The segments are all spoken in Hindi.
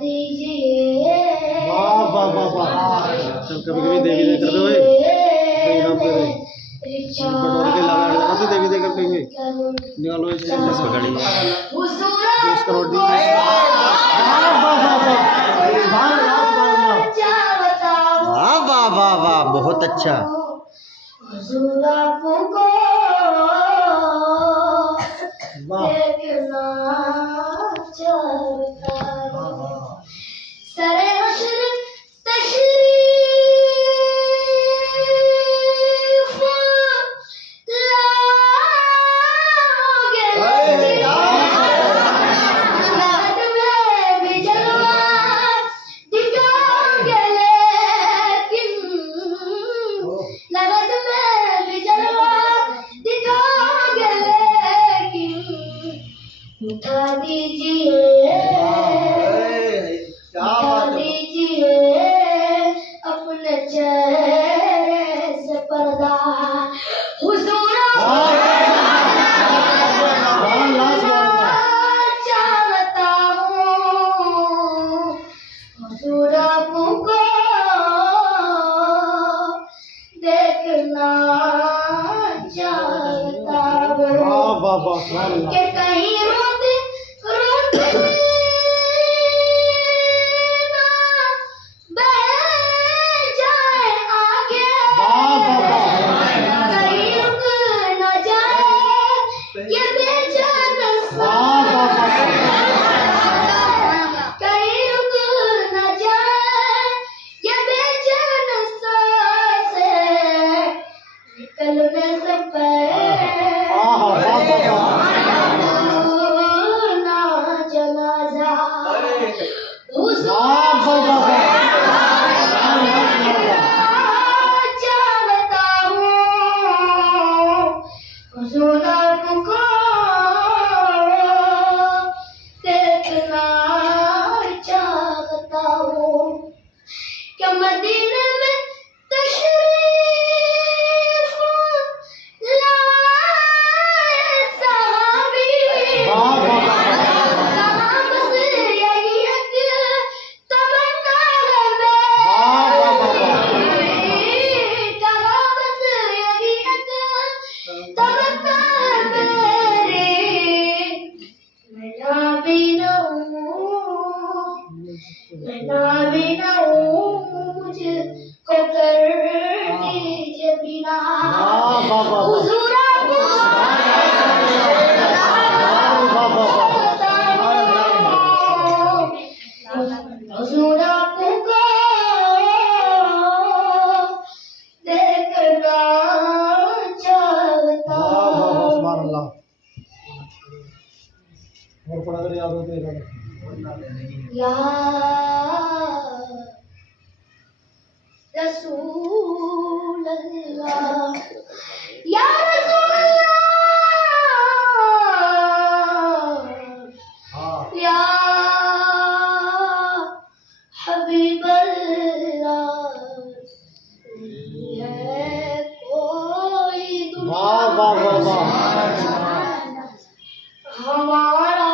दीजिए। वाह वाह वाह वाह। जब कभी कभी देवी देकर दो भाई नाम पे बटोर के लगा देना से देवी देकर कहेंगे निकालो इसे पकड़ी 20 करोड़ दी। वाह वाह वाह वाह, बहुत अच्छा। हुजूर आपको देखना चाहता हूं। सरे हश्र तशरीफ उठा दीजिए अपने चेहरे से पर्दा। हुजूर चाहता हूँ, हुजूर आपको देखना चाहता हूँ कि कहीं रोते रोते ना बह जाए आगे, कहीं रुक न जाए ये बेचैन सांस, कहीं रुक न जाए ये बेचैन सांसें निकलने से पहले जनाजा। चाहता हूँ, हुजूर आपको देखना चाहता हूँ कि मदीने में तशरीफ लाए सहाबी। मुझको कर दीजिए बिना। हुजूर हुजूर आपको देखना चाहता हूँ। और पढ़ा कर याद होते हैं या रसूल अल्लाह, या रसूल अल्लाह, या हबीब अल्लाह, है कोई दुनिया हमारा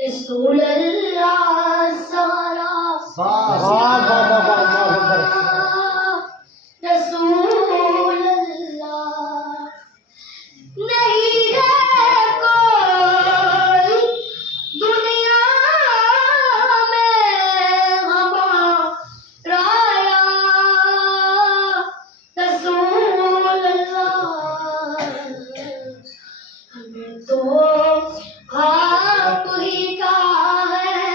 रसूल अल्लाह सारा। रसूल अल्लाह नहीं है कोई दुनिया में हमारा रसूल अल्लाह। हमें तो आप ही का है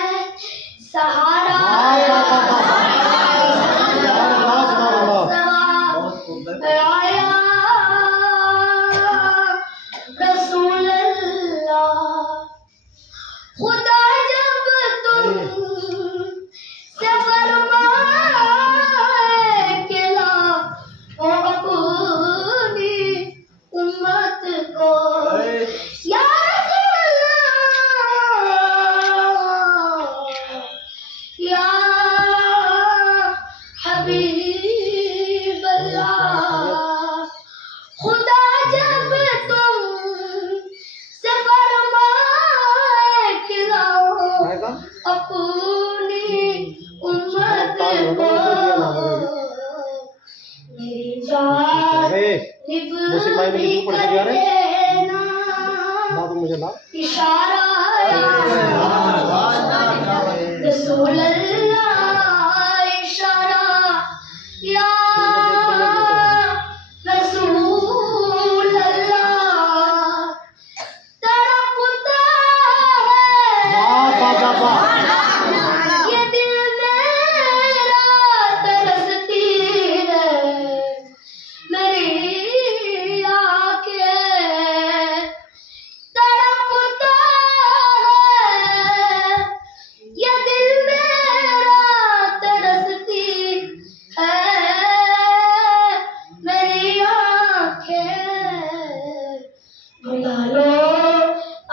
चलो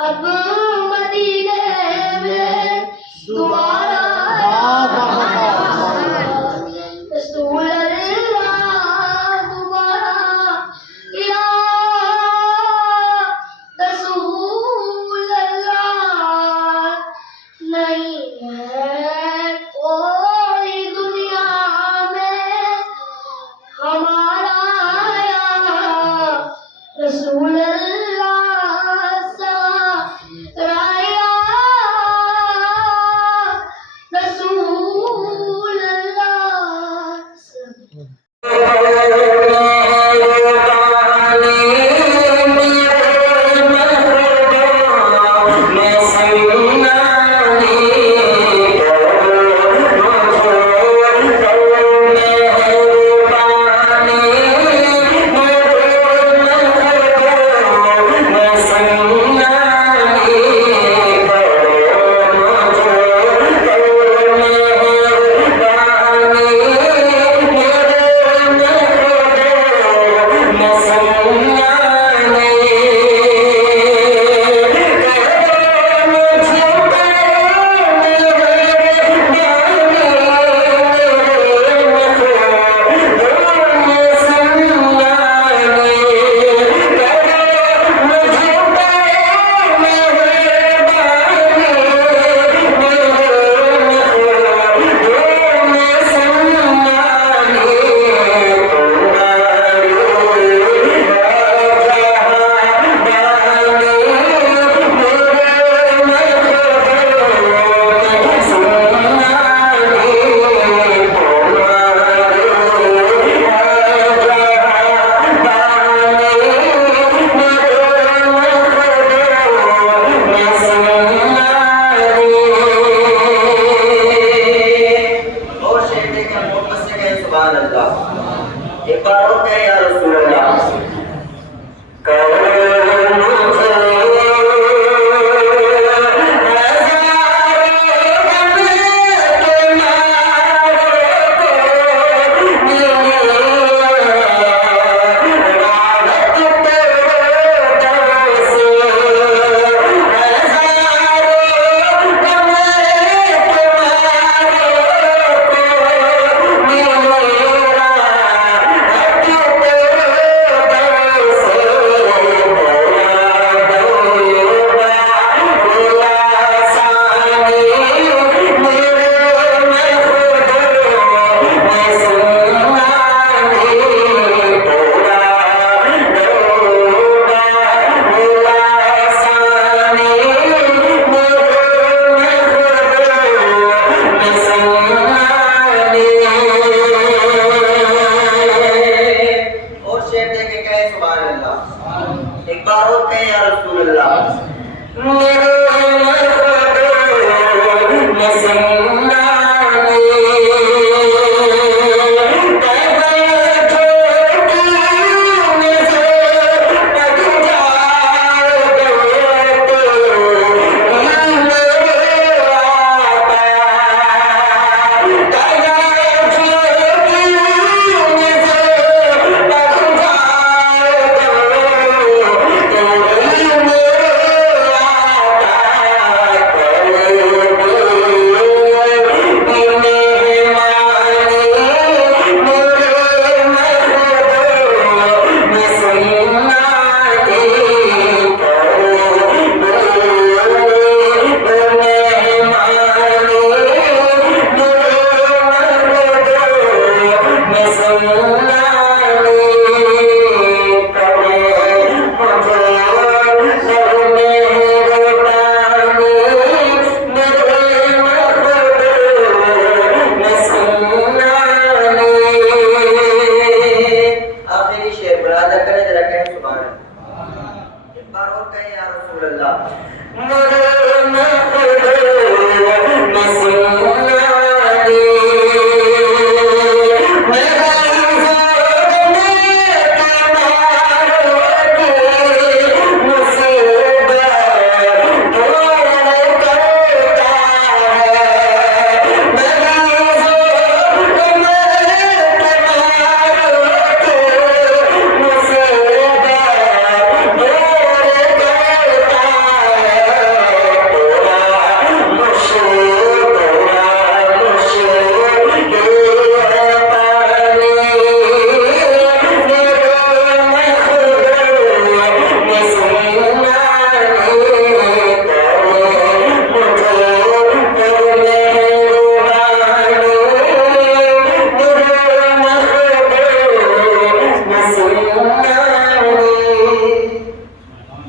अब मदीने में दोबारा रसूल अल्लाह दोबारा या रसूल अल्लाह नहीं है कोई दुनिया में हमारा या रसूल अल्लाह सराया रसूल एक बार और कहे या रसूल अल्लाह एक बार और कहे या रसूल अल्लाह रसूल अल्लाह